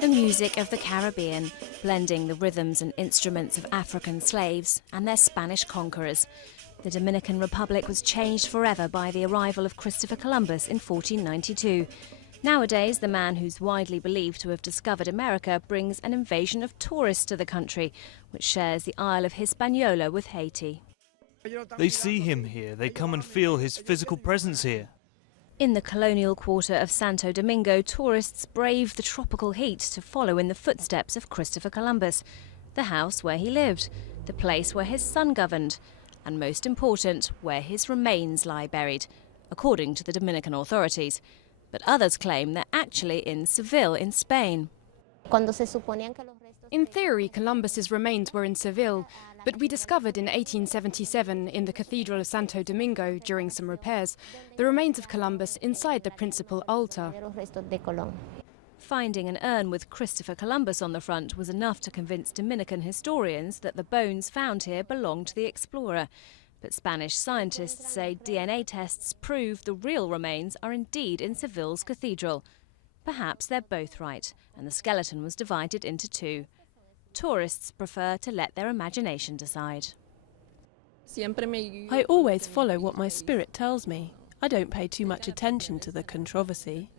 The music of the Caribbean, blending the rhythms and instruments of African slaves and their Spanish conquerors. The Dominican Republic was changed forever by the arrival of Christopher Columbus in 1492. Nowadays, the man who's widely believed to have discovered America brings an invasion of tourists to the country, which shares the Isle of Hispaniola with Haiti. They see him here, they come and feel his physical presence here. In the colonial quarter of Santo Domingo, tourists brave the tropical heat to follow in the footsteps of Christopher Columbus, the house where he lived, the place where his son governed, and most important, where his remains lie buried, according to the Dominican authorities. But others claim they're actually in Seville in Spain. In theory, Columbus's remains were in Seville, but we discovered in 1877 in the Cathedral of Santo Domingo, during some repairs, the remains of Columbus inside the principal altar. Finding an urn with Christopher Columbus on the front was enough to convince Dominican historians that the bones found here belonged to the explorer. But Spanish scientists say DNA tests prove the real remains are indeed in Seville's cathedral. Perhaps they're both right, and the skeleton was divided into two. Tourists prefer to let their imagination decide. I always follow what my spirit tells me. I don't pay too much attention to the controversy.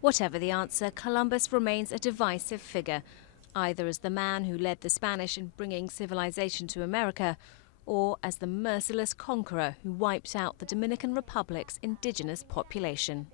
Whatever the answer, Columbus remains a divisive figure, either as the man who led the Spanish in bringing civilization to America, or as the merciless conqueror who wiped out the Dominican Republic's indigenous population.